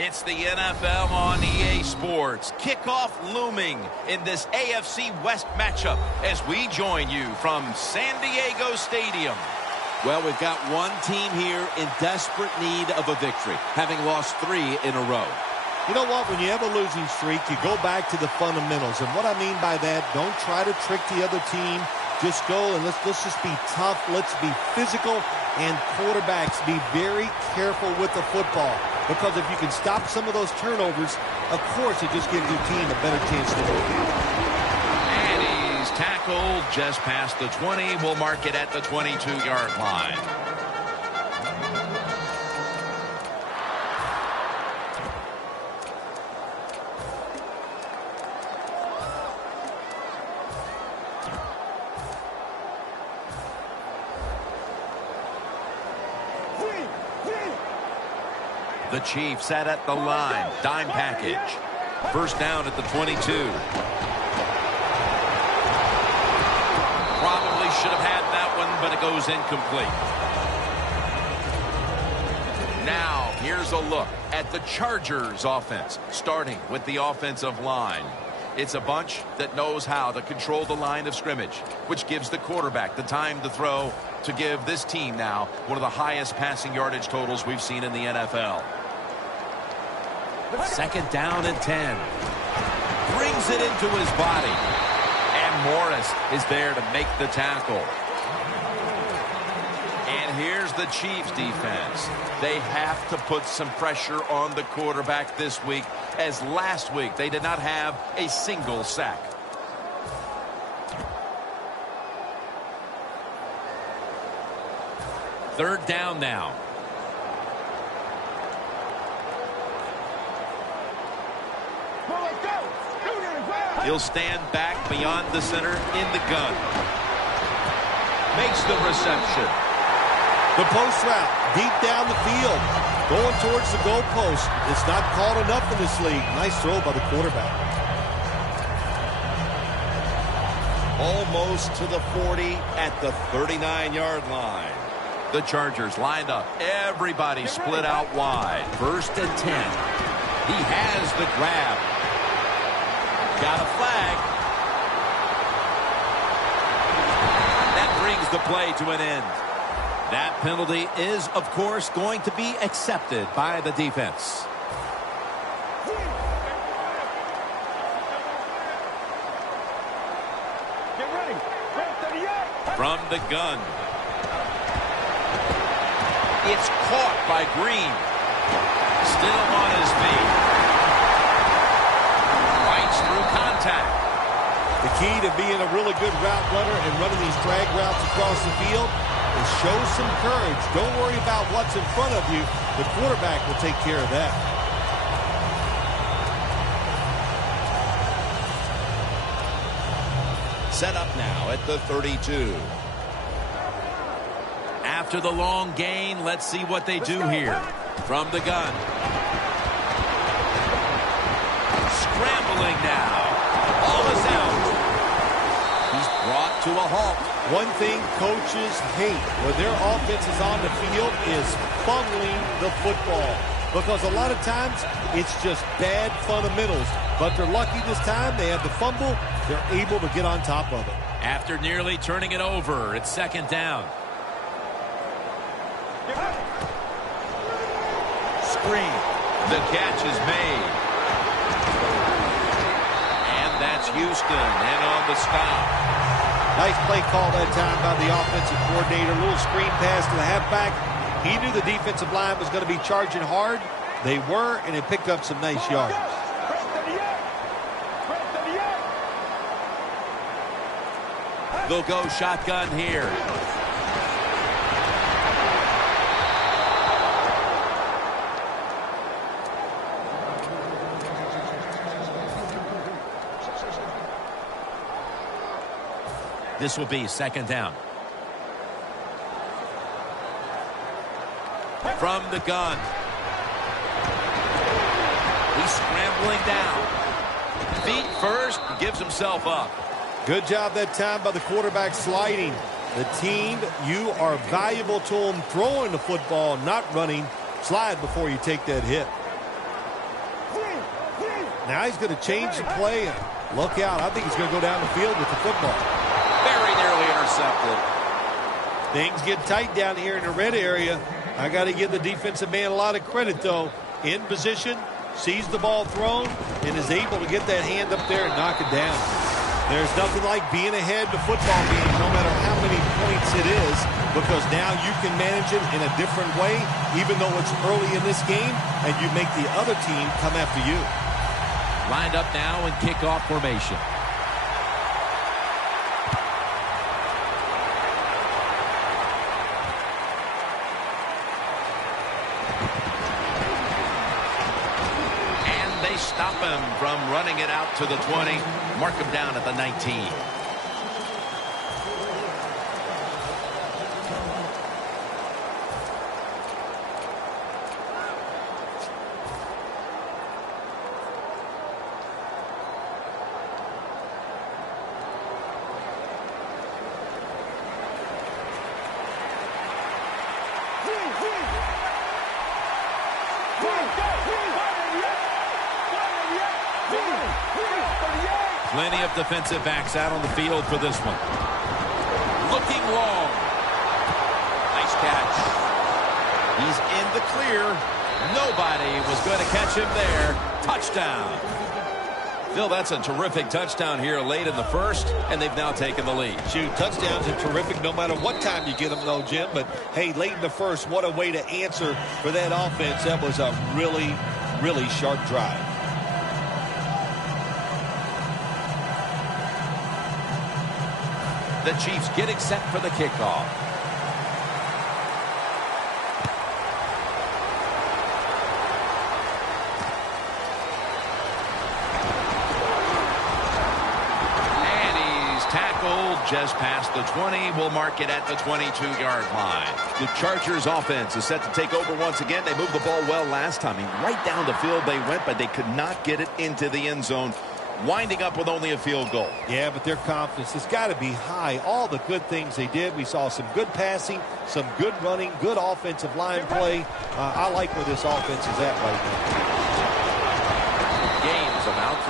It's the NFL on EA Sports. Kickoff looming in this AFC West matchup as we join you from San Diego Stadium. Well, we've got one team here in desperate need of a victory, having lost 3 in a row. You know what? When you have a losing streak, you go back to the fundamentals. And what I mean by that, don't try to trick the other team. Just go and let's just be tough. Let's be physical. And quarterbacks, be very careful with the football. Because if you can stop some of those turnovers, of course it just gives your team a better chance to win. And he's tackled just past the 20. We'll mark it at the 22-yard line. The Chiefs set at the line. Dime package. First down at the 22. Probably should have had that one, but it goes incomplete. Now, here's a look at the Chargers offense, starting with the offensive line. It's a bunch that knows how to control the line of scrimmage, which gives the quarterback the time to throw to give this team now one of the highest passing yardage totals we've seen in the NFL. Second down and 10. Brings it into his body. And Morris is there to make the tackle. And here's the Chiefs defense. They have to put some pressure on the quarterback this week, as last week they did not have a single sack. Third down now. He'll stand back beyond the center in the gun. Makes the reception. The post route deep down the field. Going towards the goalpost. It's not called enough in this league. Nice throw by the quarterback. Almost to the 40 at the 39-yard line. The Chargers lined up. Everybody split out wide. First and 10. He has the grab. Got a flag. That brings the play to an end. That penalty is, of course, going to be accepted by the defense. Get ready. From the gun. It's caught by Green. Still on his feet. Fights through contact. The key to being a really good route runner and running these drag routes across the field is show some courage. Don't worry about what's in front of you. The quarterback will take care of that. Set up now at the 32. After the long gain, let's see what they do here. From the gun. Scrambling now. Ball is out. He's brought to a halt. One thing coaches hate when their offense is on the field is fumbling the football. Because a lot of times, it's just bad fundamentals. But they're lucky this time. They have the fumble. They're able to get on top of it. After nearly turning it over, it's second down. Screen. The catch is made. And that's Houston in on the stop. Nice play call that time by the offensive coordinator. A little screen pass to the halfback. He knew the defensive line was going to be charging hard. They were, and it picked up some nice yards. They'll go shotgun here. This will be second down. From the gun. He's scrambling down. Feet first, gives himself up. Good job that time by the quarterback sliding. The team, you are valuable to them throwing the football, not running. Slide before you take that hit. Now he's going to change the play. And look out. I think he's going to go down the field with the football. Very nearly intercepted. Things get tight down here in the red area. I got to give the defensive man a lot of credit, though. In position, sees the ball thrown, and is able to get that hand up there and knock it down. There's nothing like being ahead in the football game, no matter how many points it is, because now you can manage it in a different way, even though it's early in this game, and you make the other team come after you. Lined up now in kickoff formation. Stop him from running it out to the 20. Mark him down at the 19. Plenty of defensive backs out on the field for this one. Looking long. Nice catch. He's in the clear. Nobody was going to catch him there. Touchdown. Phil, that's a terrific touchdown here late in the first, and they've now taken the lead. Shoot, touchdowns are terrific no matter what time you get them, though, Jim. But, hey, late in the first, what a way to answer for that offense. That was a really, really sharp drive. The Chiefs getting set for the kickoff. And he's tackled just past the 20. We'll mark it at the 22-yard line. The Chargers offense is set to take over once again. They moved the ball well last time. Right down the field they went, but they could not get it into the end zone. Winding up with only a field goal. Yeah, but their confidence has got to be high. All the good things they did. We saw some good passing, some good running, good offensive line play. I like where this offense is at right now. Game's about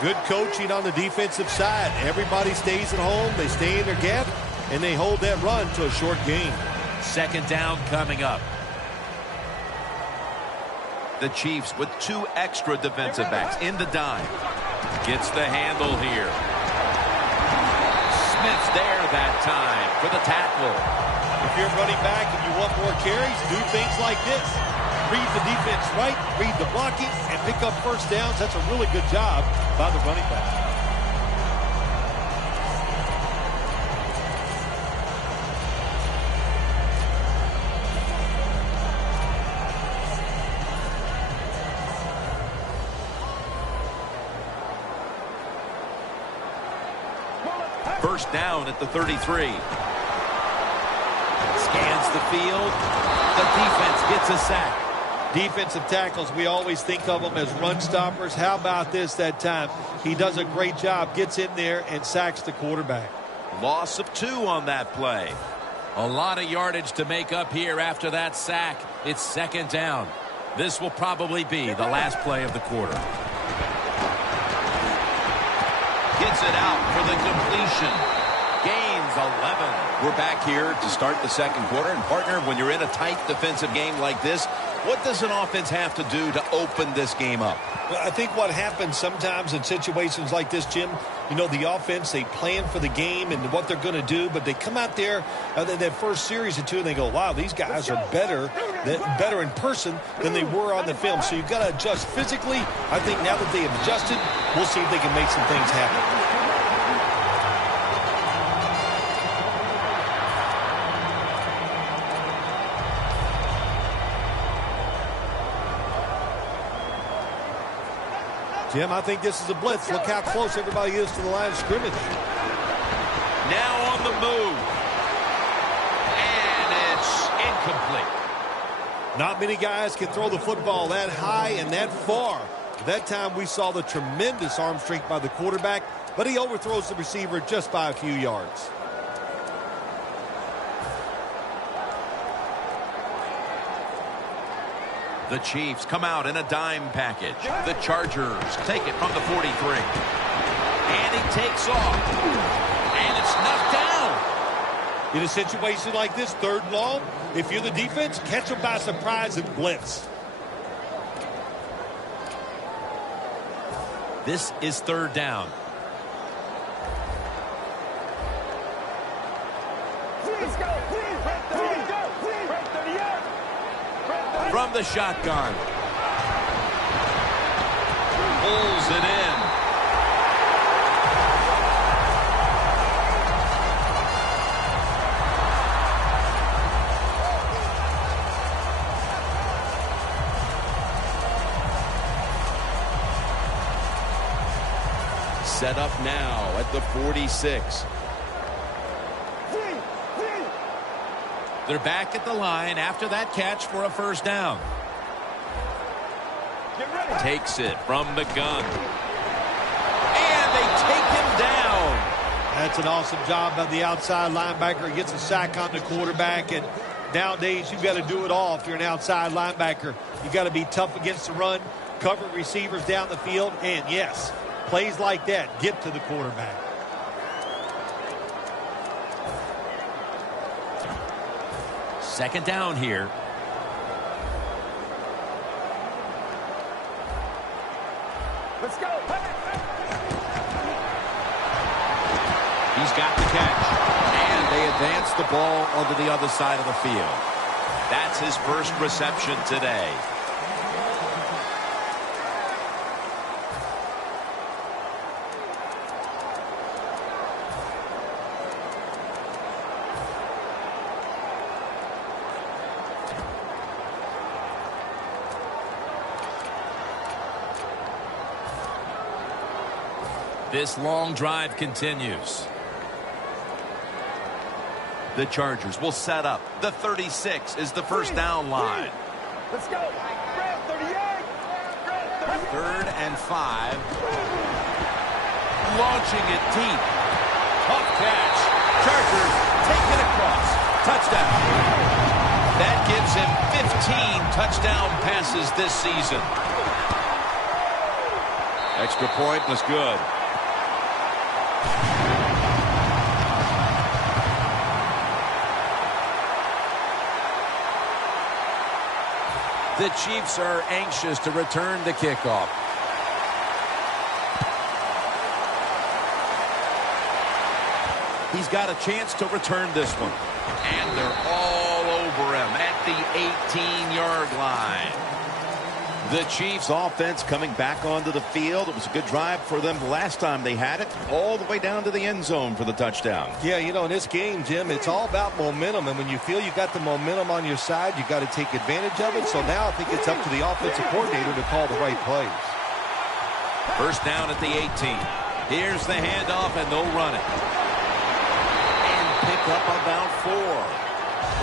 3. Good coaching on the defensive side. Everybody stays at home. They stay in their gap, and they hold that run to a short gain. Second down coming up. The Chiefs with 2 extra defensive backs in the dime. Gets the handle here. Smith's there that time for the tackle. If you're running back and you want more carries, do things like this. Read the defense right, read the blocking, and pick up first downs. That's a really good job by the running back. First down at the 33. Scans the field. The defense gets a sack. Defensive tackles, we always think of them as run stoppers. How about this that time? He does a great job, gets in there and sacks the quarterback. Loss of 2 on that play. A lot of yardage to make up here after that sack. It's second down. This will probably be the last play of the quarter. Gets it out for the completion. Gains 11. We're back here to start the second quarter. And, partner, when you're in a tight defensive game like this, what does an offense have to do to open this game up? Well, I think what happens sometimes in situations like this, Jim, you know, the offense, they plan for the game and what they're going to do, but they come out there that first series or two and they go, wow, these guys are better in person than they were on the film. So you've got to adjust physically. I think now that they have adjusted, we'll see if they can make some things happen. Jim, I think this is a blitz. Look how close everybody is to the line of scrimmage. Now on the move. And it's incomplete. Not many guys can throw the football that high and that far. That time we saw the tremendous arm strength by the quarterback, but he overthrows the receiver just by a few yards. The Chiefs come out in a dime package. The Chargers take it from the 43. And he takes off. And it's knocked down. In a situation like this, 3rd and long, if you're the defense, catch them by surprise and blitz. This is 3rd down. From the shotgun. Pulls it in. Set up now at the 46. They're back at the line after that catch for a 1st down. Takes it from the gun. And they take him down. That's an awesome job by the outside linebacker. He gets a sack on the quarterback. And nowadays, you've got to do it all if you're an outside linebacker. You've got to be tough against the run, cover receivers down the field, and yes, plays like that get to the quarterback. Second down here. Let's go. He's got the catch. And they advance the ball onto the other side of the field. That's his first reception today. This long drive continues. The Chargers will set up. The 36 is the 1st down line. Let's go. 38. 3rd and 5. Launching it deep. Tough catch. Chargers take it across. Touchdown. That gives him 15 touchdown passes this season. Extra point was good. The Chiefs are anxious to return the kickoff. He's got a chance to return this one. And they're all over him at the 18-yard line. The Chiefs offense coming back onto the field. It was a good drive for them the last time they had it, all the way down to the end zone for the touchdown. Yeah, you know, in this game, Jim, it's all about momentum. And when you feel you got the momentum on your side, you got to take advantage of it. So now I think it's up to the offensive coordinator to call the right plays. 1st down at the 18. Here's the handoff, and they'll run it. And pick up about 4.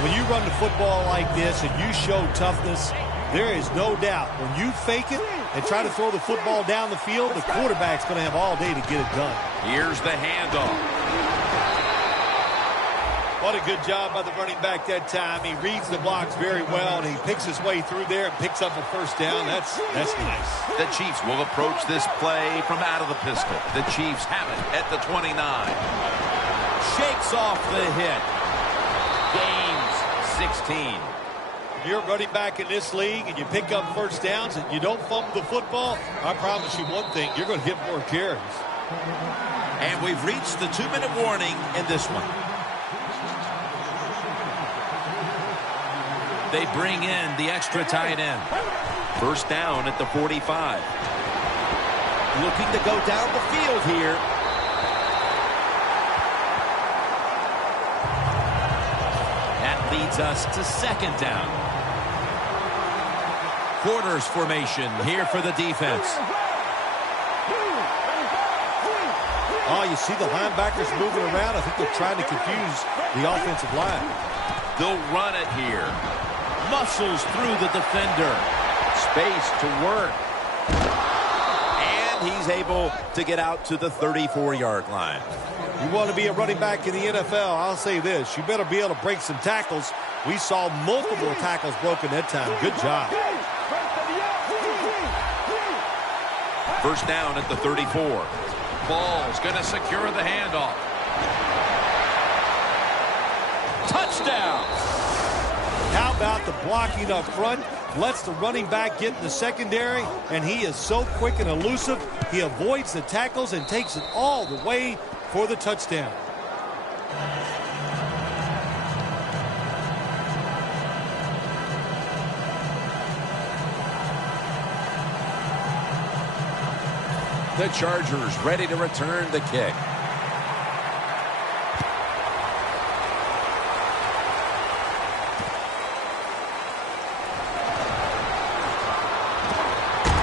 When you run the football like this and you show toughness, there is no doubt when you fake it and try to throw the football down the field, the quarterback's going to have all day to get it done. Here's the handoff. What a good job by the running back that time. He reads the blocks very well, and he picks his way through there and picks up a 1st down. That's nice. The Chiefs will approach this play from out of the pistol. The Chiefs have it at the 29. Shakes off the hit. Gains 16. You're running back in this league and you pick up 1st downs and you don't fumble the football, I promise you one thing, you're going to get more carries. And we've reached the 2-minute warning in this one. They bring in the extra tight end. 1st down at the 45. Looking to go down the field here. That leads us to 2nd down. Quarters formation here for the defense. Oh, you see the linebackers moving around. I think they're trying to confuse the offensive line. They'll run it here. Muscles through the defender. Space to work. And he's able to get out to the 34-yard line. You want to be a running back in the NFL, I'll say this. You better be able to break some tackles. We saw multiple tackles broken that time. Good job. First down at the 34. Ball's going to secure the handoff. Touchdown! How about the blocking up front? Lets the running back get in the secondary, and he is so quick and elusive. He avoids the tackles and takes it all the way for the touchdown. The Chargers ready to return the kick.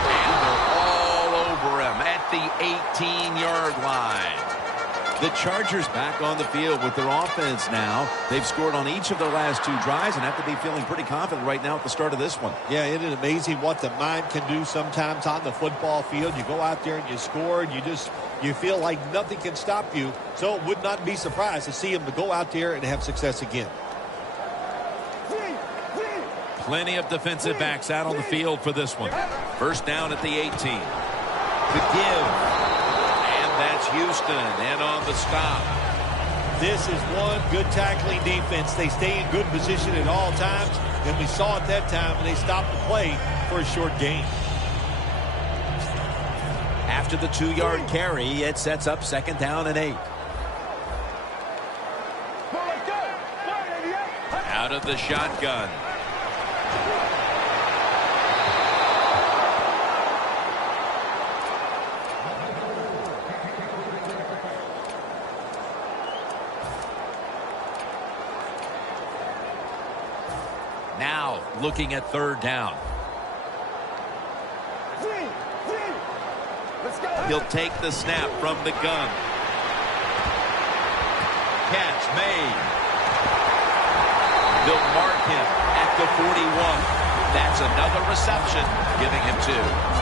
And they're all over him at the 18-yard line. The Chargers back on the field with their offense now. They've scored on each of their last 2 drives and have to be feeling pretty confident right now at the start of this one. Yeah, it is amazing what the mind can do sometimes on the football field. You go out there and you score, and you feel like nothing can stop you. So it would not be surprised to see him to go out there and have success again. Plenty of defensive backs out on the field for this one. First down at the 18. To give. That's Houston, and on the stop. This is one good tackling defense. They stay in good position at all times, and we saw it that time when they stopped the play for a short gain. After the 2-yard carry, it sets up second down and 8. Out of the shotgun. Now looking at third down. He'll take the snap from the gun. Catch made. They'll mark him at the 41. That's another reception, giving him 2.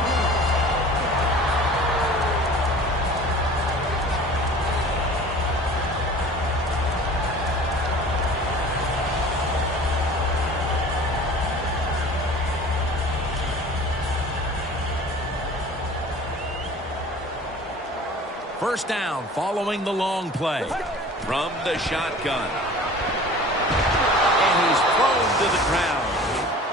First down following the long play from the shotgun. And he's thrown to the ground.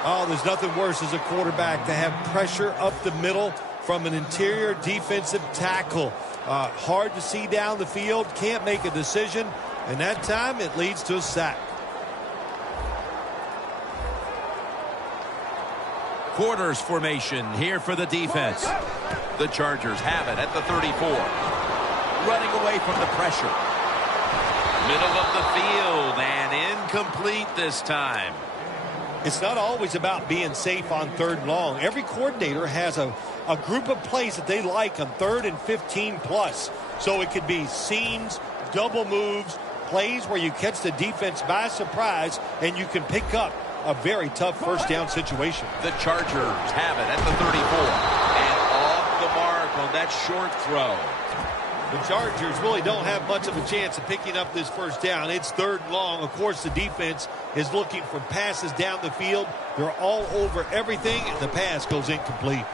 Oh, there's nothing worse as a quarterback to have pressure up the middle from an interior defensive tackle. Hard to see down the field, can't make a decision, and that time it leads to a sack. Quarters formation here for the defense. The Chargers have it at the 34. Running away from the pressure. Middle of the field and incomplete this time. It's not always about being safe on third and long. Every coordinator has a group of plays that they like on 3rd and 15 plus. So it could be seams, double moves, plays where you catch the defense by surprise and you can pick up a very tough first down situation. The Chargers have it at the 34 and off the mark on that short throw. The Chargers really don't have much of a chance of picking up this first down. It's 3rd and long. Of course, the defense is looking for passes down the field. They're all over everything, and the pass goes incomplete.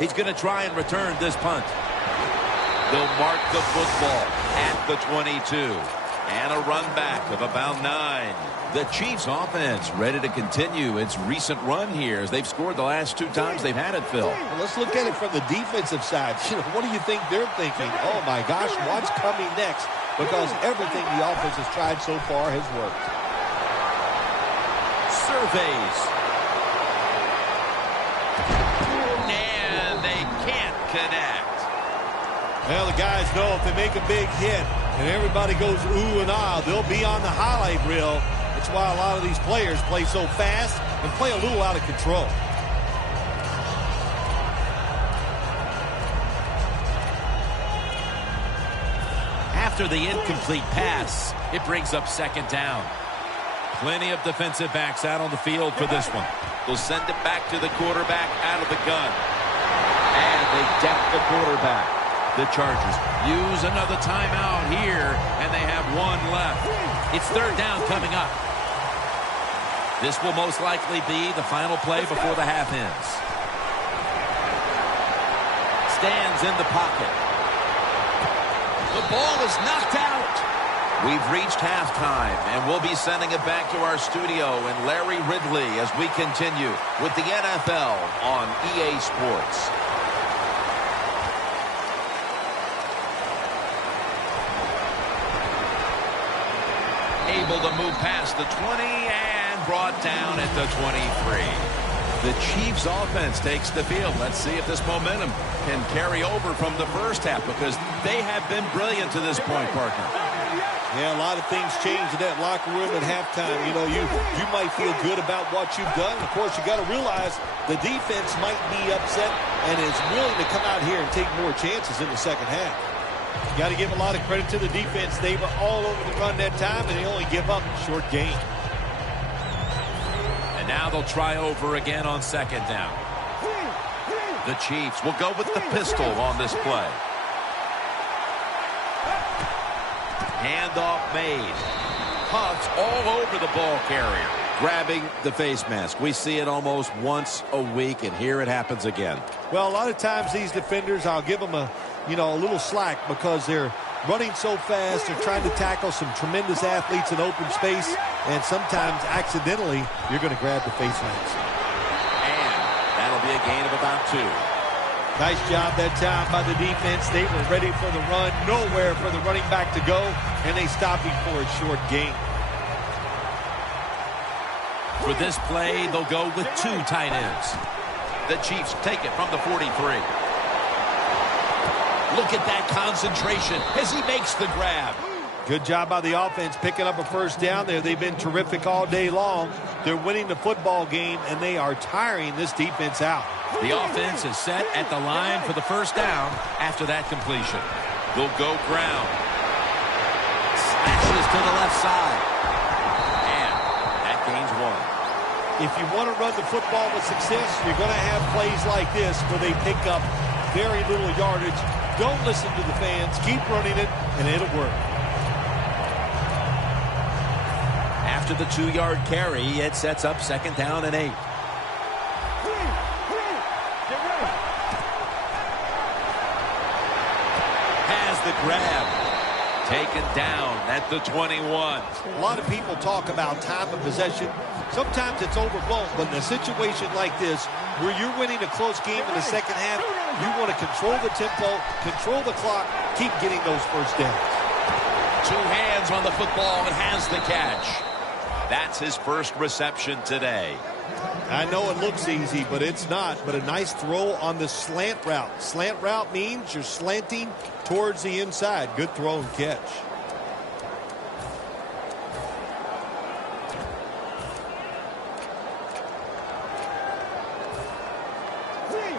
He's going to try and return this punt. They'll mark the football at the 22. And a run back of about 9. The Chiefs offense ready to continue its recent run here as they've scored the last 2 times they've had it, Phil. Well, let's look at it from the defensive side. What do you think they're thinking? Oh, my gosh, what's coming next? Because everything the offense has tried so far has worked. Surveys. And they can't connect. Well, the guys know if they make a big hit and everybody goes ooh and ah, they'll be on the highlight reel. That's why a lot of these players play so fast and play a little out of control. After the incomplete pass, it brings up second down. Plenty of defensive backs out on the field for this one. They'll send it back to the quarterback out of the gun. And they deck the quarterback. The Chargers use another timeout here, and they have 1 left. It's third down coming up. This will most likely be the final play before the half ends. Stands in the pocket. The ball is knocked out. We've reached halftime, and we'll be sending it back to our studio and Larry Ridley as we continue with the NFL on EA Sports. Able to move past the 20 and brought down at the 23. The Chiefs offense takes the field. Let's see if this momentum can carry over from the first half, because they have been brilliant to this point, partner. Yeah, a lot of things change in that locker room at halftime. You know, you might feel good about what you've done. Of course, you got to realize the defense might be upset and is willing to come out here and take more chances in the second half. You got to give a lot of credit to the defense. They were all over the run that time, and they only give up a short gain. And now they'll try over again on second down. The Chiefs will go with the pistol on this play. Handoff made. Hugs all over the ball carrier. Grabbing the face mask. We see it almost once a week, and here it happens again. Well, a lot of times these defenders, I'll give them a little slack because they're running so fast. They're trying to tackle some tremendous athletes in open space, and sometimes accidentally you're going to grab the face mask. And that'll be a gain of about 2. Nice job that time by the defense. They were ready for the run, nowhere for the running back to go, and they stopped him for a short gain. For this play, they'll go with 2 tight ends. The Chiefs take it from the 43. Look at that concentration as he makes the grab. Good job by the offense picking up a first down there. They've been terrific all day long. They're winning the football game, and they are tiring this defense out. The offense is set at the line for the first down after that completion. They'll go ground. Slashes to the left side. And that gains 1. If you want to run the football with success, you're going to have plays like this where they pick up very little yardage. Don't listen to the fans. Keep running it, and it'll work. After the 2-yard carry, it sets up second down and 8. Has the grab. Taken down at the 21. A lot of people talk about time of possession. Sometimes it's overblown, but in a situation like this, where you're winning a close game in the second half, you want to control the tempo, control the clock, keep getting those first downs. 2 hands on the football and has the catch. That's his first reception today. I know it looks easy, but it's not. But a nice throw on the slant route. Slant route means you're slanting towards the inside. Good throw and catch.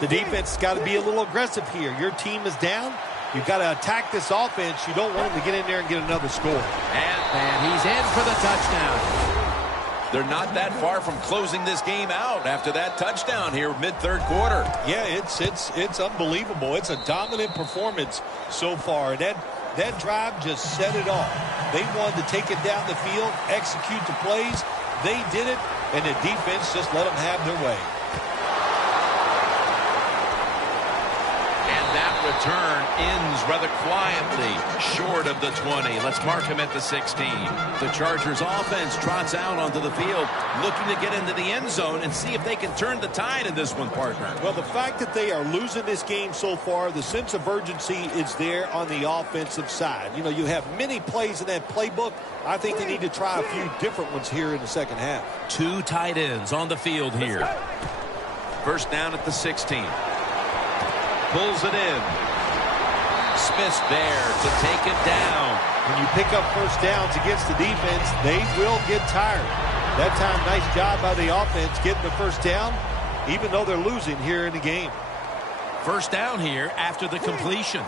The defense has got to be a little aggressive here. Your team is down. You've got to attack this offense. You don't want them to get in there and get another score. And he's in for the touchdown. They're not that far from closing this game out after that touchdown here mid-third quarter. Yeah, it's unbelievable. It's a dominant performance so far. That drive just set it off. They wanted to take it down the field, execute the plays. They did it, and the defense just let them have their way. Return ends rather quietly short of the 20. Let's mark him at the 16. The Chargers offense trots out onto the field, looking to get into the end zone and see if they can turn the tide in this one, partner. Well, the fact that they are losing this game so far, the sense of urgency is there on the offensive side. You know, you have many plays in that playbook. I think they need to try a few different ones here in the second half. 2 tight ends on the field here. First down at the 16. Pulls it in. Smith's there to take it down. When you pick up first downs against the defense, they will get tired. That time, nice job by the offense getting the first down, even though they're losing here in the game. First down here after the completion.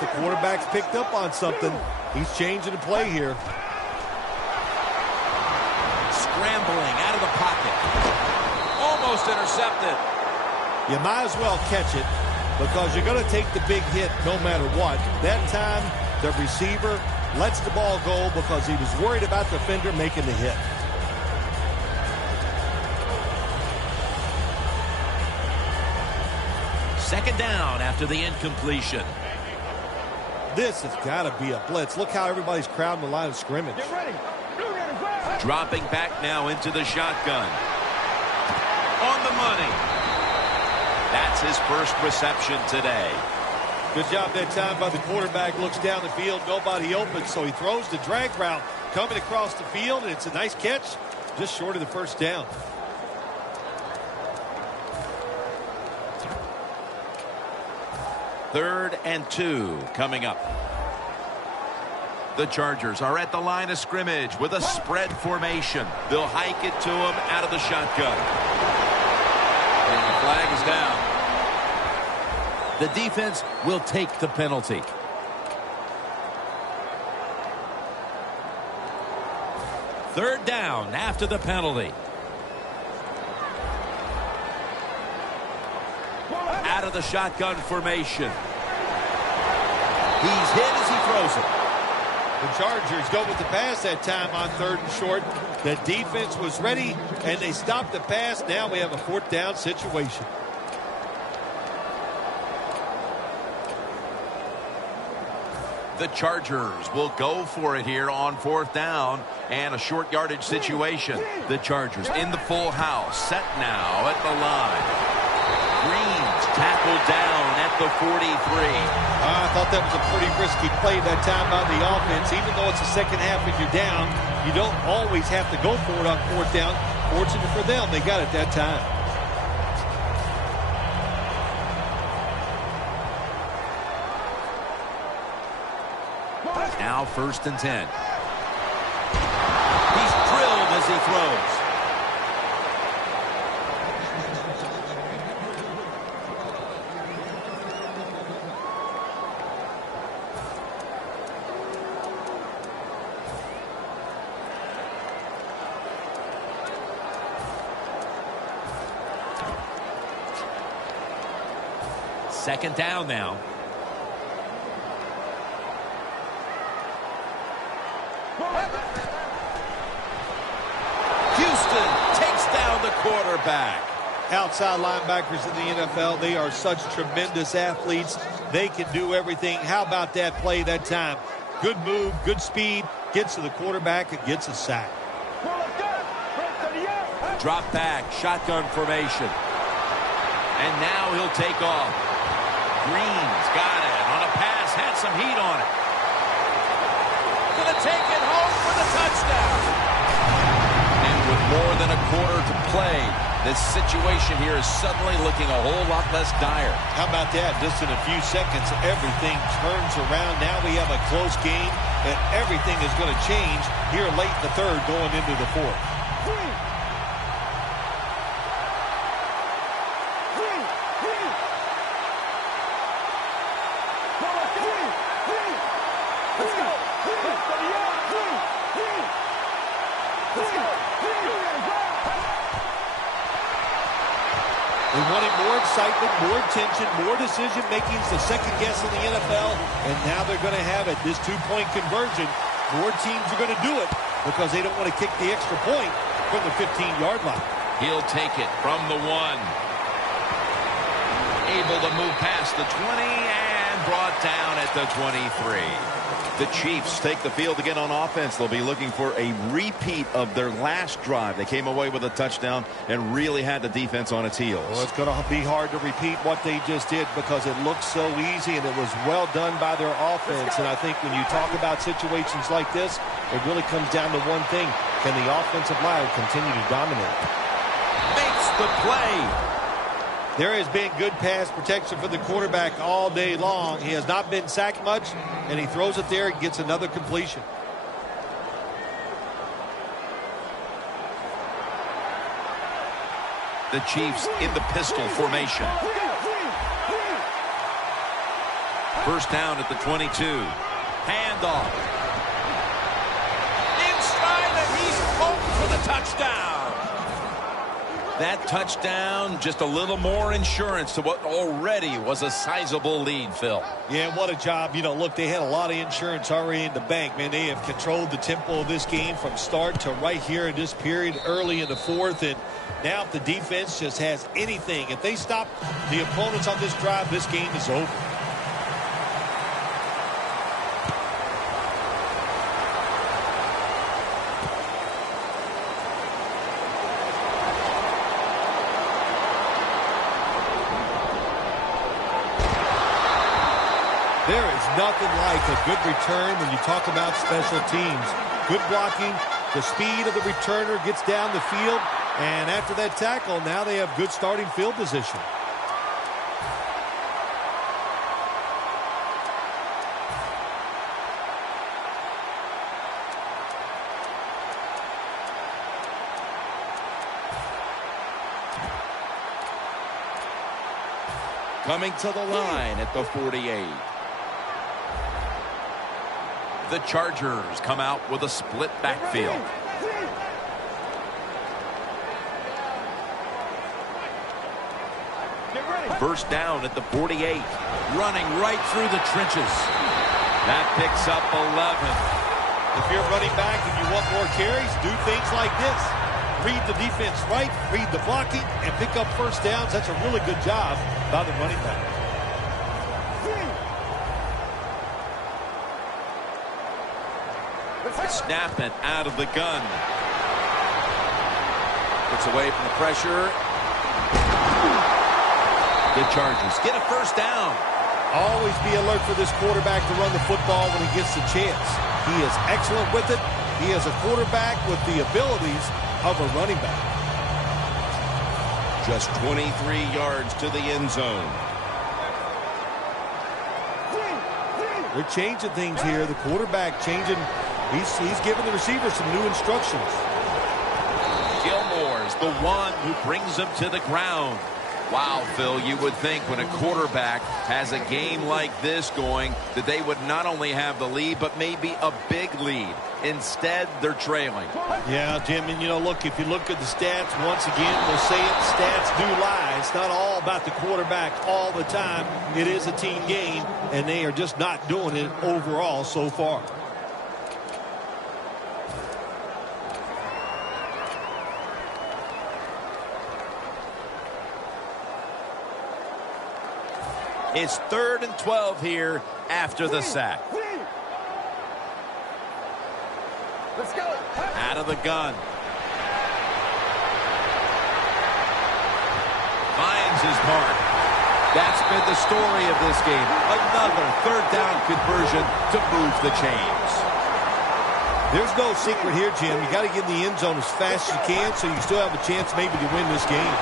The quarterback's picked up on something. He's changing the play here. Scrambling out of the pocket. Almost intercepted. You might as well catch it because you're going to take the big hit no matter what. That time, the receiver lets the ball go because he was worried about the defender making the hit. Second down after the incompletion. This has got to be a blitz. Look how everybody's crowding the line of scrimmage. Get ready. Blue ready, grab. Dropping back now into the shotgun. On the money. That's his first reception today. Good job that time by the quarterback. Looks down the field, nobody open, so he throws the drag route coming across the field, and it's a nice catch, just short of the first down. Third and 2 coming up. The Chargers are at the line of scrimmage with a spread formation. They'll hike it to him out of the shotgun. And the flag is down. The defense will take the penalty. Third down after the penalty. Out of the shotgun formation. He's hit as he throws it. The Chargers go with the pass that time on 3rd and short. The defense was ready, and they stopped the pass. Now we have a 4th down situation. The Chargers will go for it here on 4th down and a short yardage situation. The Chargers in the full house, set now at the line. Green's tackled down at the 43. I thought that was a pretty risky play that time by the offense. Even though it's the second half and you're down, you don't always have to go for it on 4th down. Fortunate for them, they got it that time. Now 1st and 10. He's drilled as he throws. Second down now. Houston takes down the quarterback. Outside linebackers in the NFL, they are such tremendous athletes. They can do everything. How about that play that time? Good move, good speed, gets to the quarterback and gets a sack. Drop back, shotgun formation. And now he'll take off. Green's got it on a pass, had some heat on it. Gonna take it home for the touchdown. And with more than a quarter to play, this situation here is suddenly looking a whole lot less dire. How about that? Just in a few seconds, everything turns around. Now we have a close game, and everything is going to change here late in the 3rd going into the 4th. We wanted more excitement, more tension, more decision-making. It's the second guess in the NFL, and now they're going to have it. This 2-point conversion, more teams are going to do it because they don't want to kick the extra point from the 15-yard line. He'll take it from the 1. Able to move past the 20 and brought down at the 23. The Chiefs take the field again on offense. They'll be looking for a repeat of their last drive. They came away with a touchdown and really had the defense on its heels. Well, it's going to be hard to repeat what they just did because it looked so easy and it was well done by their offense. And I think when you talk about situations like this, it really comes down to one thing. Can the offensive line continue to dominate? Makes the play. There has been good pass protection for the quarterback all day long. He has not been sacked much, and he throws it there and gets another completion. The Chiefs in the pistol formation. First down at the 22. Handoff. Inside, and he's home for the touchdown. That touchdown, just a little more insurance to what already was a sizable lead, Phil. Yeah, what a job. You know, look, they had a lot of insurance already in the bank. Man, they have controlled the tempo of this game from start to right here in this period early in the fourth. And now if the defense just has anything, if they stop the opponents on this drive, this game is over. There is nothing like a good return when you talk about special teams. Good blocking, the speed of the returner gets down the field, and after that tackle, now they have good starting field position. Coming to the line at the 48. The Chargers come out with a split backfield. First down at the 48. Running right through the trenches. That picks up 11. If you're running back and you want more carries, do things like this. Read the defense right, read the blocking, and pick up first downs. That's a really good job by the running back. Snap it out of the gun. Gets away from the pressure. The Chargers get a first down. Always be alert for this quarterback to run the football when he gets the chance. He is excellent with it. He is a quarterback with the abilities of a running back. Just 23 yards to the end zone. They're changing things here. The quarterback changing. He's giving the receiver some new instructions. Gilmore's the one who brings him to the ground. Wow, Phil, you would think when a quarterback has a game like this going that they would not only have the lead, but maybe a big lead. Instead, they're trailing. Yeah, Jim, and you know, look, if you look at the stats, once again, we'll say it, stats do lie. It's not all about the quarterback all the time. It is a team game, and they are just not doing it overall so far. It's 3rd and 12 here after the sack. Let's go. Out of the gun. Finds his mark. That's been the story of this game. Another 3rd down conversion to move the chains. There's no secret here, Jim. You got to get in the end zone as fast as you can so you still have a chance maybe to win this game.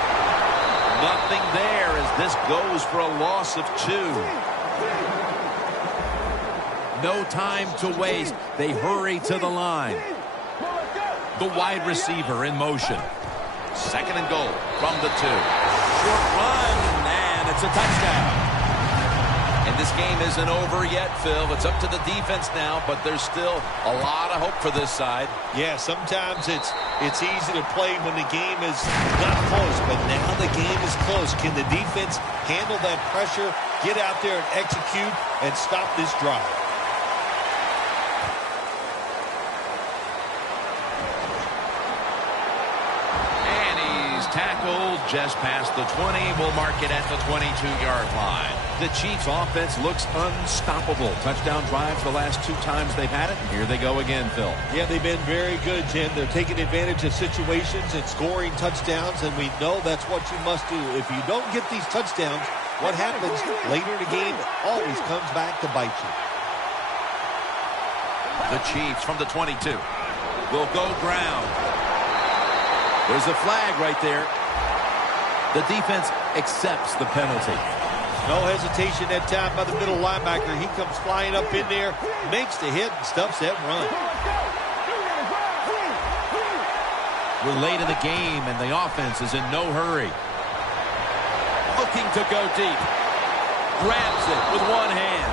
Nothing there as this goes for a loss of 2. No time to waste. They hurry to the line. The wide receiver in motion. 2nd and goal from the 2. Short run, and it's a touchdown. And this game isn't over yet, Phil. It's up to the defense now, but there's still a lot of hope for this side. Yeah, sometimes it's easy to play when the game is not close, but now the game is close. Can the defense handle that pressure, get out there and execute, and stop this drive? And he's tackled just past the 20. We'll mark it at the 22-yard line. The Chiefs' offense looks unstoppable. Touchdown drives the last 2 times they've had it. And here they go again, Phil. Yeah, they've been very good, Jim. They're taking advantage of situations and scoring touchdowns, and we know that's what you must do. If you don't get these touchdowns, what happens later in the game always comes back to bite you. The Chiefs from the 22 will go ground. There's a flag right there. The defense accepts the penalty. No hesitation that time by the middle linebacker. He comes flying up in there, makes the hit, and stuffs that run. We're late in the game, and the offense is in no hurry. Looking to go deep. Grabs it with one hand.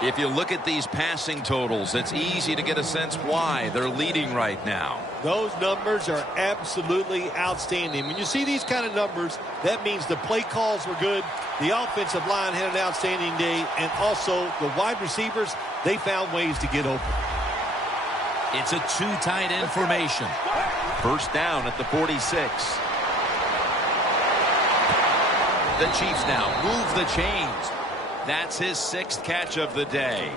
If you look at these passing totals, it's easy to get a sense why they're leading right now. Those numbers are absolutely outstanding. When you see these kind of numbers, that means the play calls were good, the offensive line had an outstanding day, and also the wide receivers, they found ways to get open. It's a two tight end formation. First down at the 46. The Chiefs now move the chains. That's his 6th catch of the day.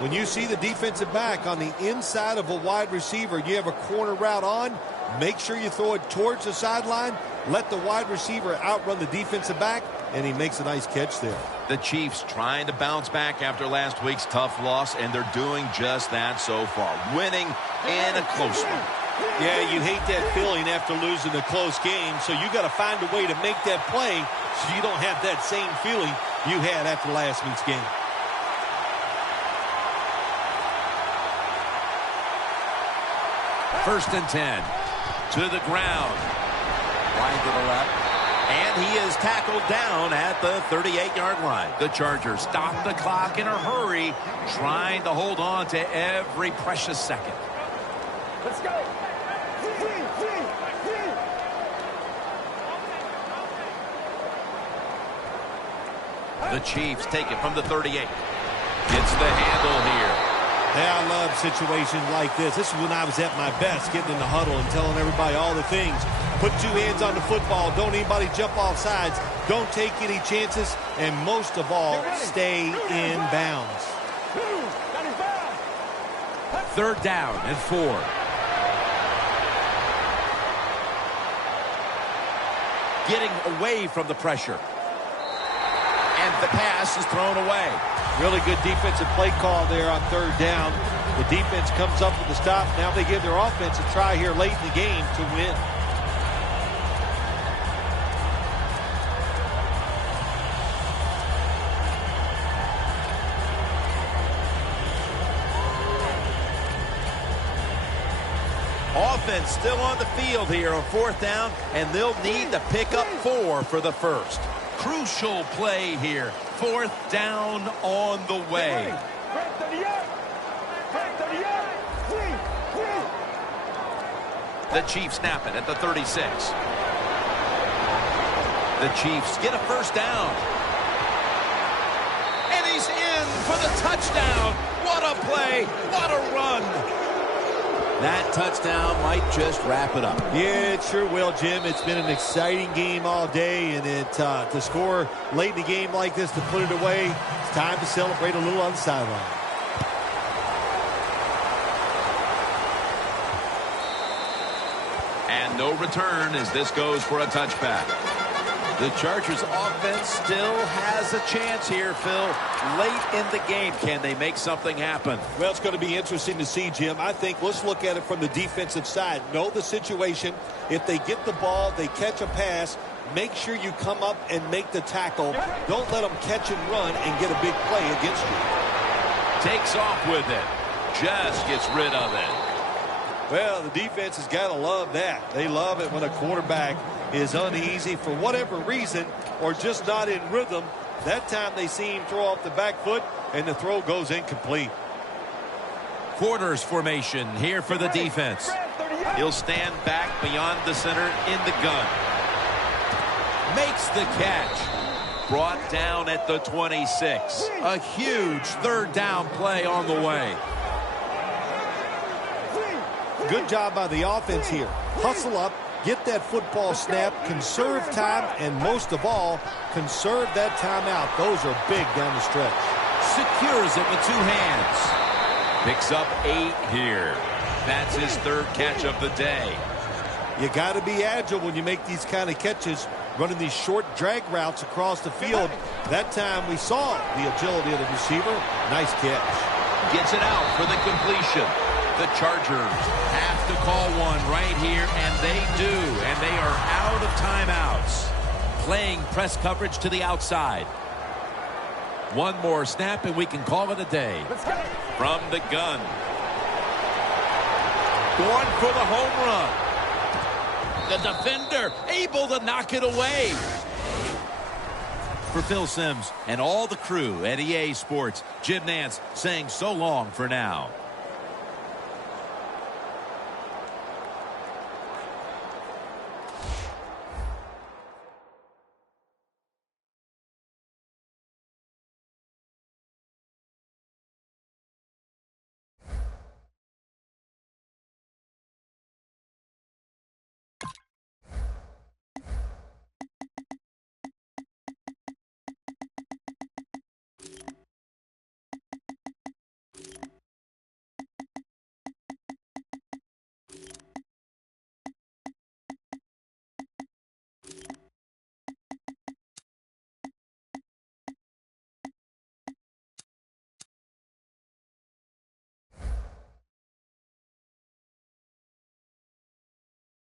When you see the defensive back on the inside of a wide receiver, you have a corner route on, make sure you throw it towards the sideline, let the wide receiver outrun the defensive back, and he makes a nice catch there. The Chiefs trying to bounce back after last week's tough loss, and they're doing just that so far, winning in a close one. Yeah, you hate that feeling after losing a close game, so you got to find a way to make that play so you don't have that same feeling you had after last week's game. First and 10. To the ground. Wide to the left. And he is tackled down at the 38-yard line. The Chargers stop the clock in a hurry, trying to hold on to every precious second. Let's go. The Chiefs take it from the 38. Gets the handle here. Yeah, I love situations like this. This is when I was at my best, getting in the huddle and telling everybody all the things. Put 2 hands on the football. Don't anybody jump off sides. Don't take any chances. And most of all, stay in bounds. 3rd down and 4. Getting away from the pressure. And the pass is thrown away. Really good defensive play call there on 3rd down. The defense comes up with the stop. Now they give their offense a try here late in the game to win. Offense still on the field here on 4th down, and they'll need to pick up 4 for the first. Crucial play here. 4th down on the way. The Chiefs snap it at the 36. The Chiefs get a first down. And he's in for the touchdown. What a play. What a run. That touchdown might just wrap it up. Yeah, it sure will, Jim. It's been an exciting game all day, and to score late in the game like this, to put it away, it's time to celebrate a little on the sideline. And no return as this goes for a touchback. The Chargers offense still has a chance here, Phil. Late in the game, can they make something happen? Well, it's going to be interesting to see, Jim. I think let's look at it from the defensive side. Know the situation. If they get the ball, they catch a pass, make sure you come up and make the tackle. Don't let them catch and run and get a big play against you. Takes off with it. Just gets rid of it. Well, the defense has got to love that. They love it when a quarterback is uneasy for whatever reason or just not in rhythm. That time they see him throw off the back foot and the throw goes incomplete. Quarters formation here for the defense. He'll stand back beyond the center in the gun. Makes the catch. Brought down at the 26. A huge 3rd down play on the way. Good job by the offense here. Hustle up, get that football snap, conserve time, and most of all, conserve that timeout. Those are big down the stretch. Secures it with 2 hands. Picks up 8 here. That's his 3rd catch of the day. You got to be agile when you make these kind of catches, running these short drag routes across the field. That time we saw the agility of the receiver. Nice catch. Gets it out for the completion. The Chargers have to call one right here, and they do. And they are out of timeouts. Playing press coverage to the outside. One more snap, and we can call it a day. From the gun. Going for the home run. The defender able to knock it away. For Phil Simms and all the crew at EA Sports, Jim Nantz saying so long for now.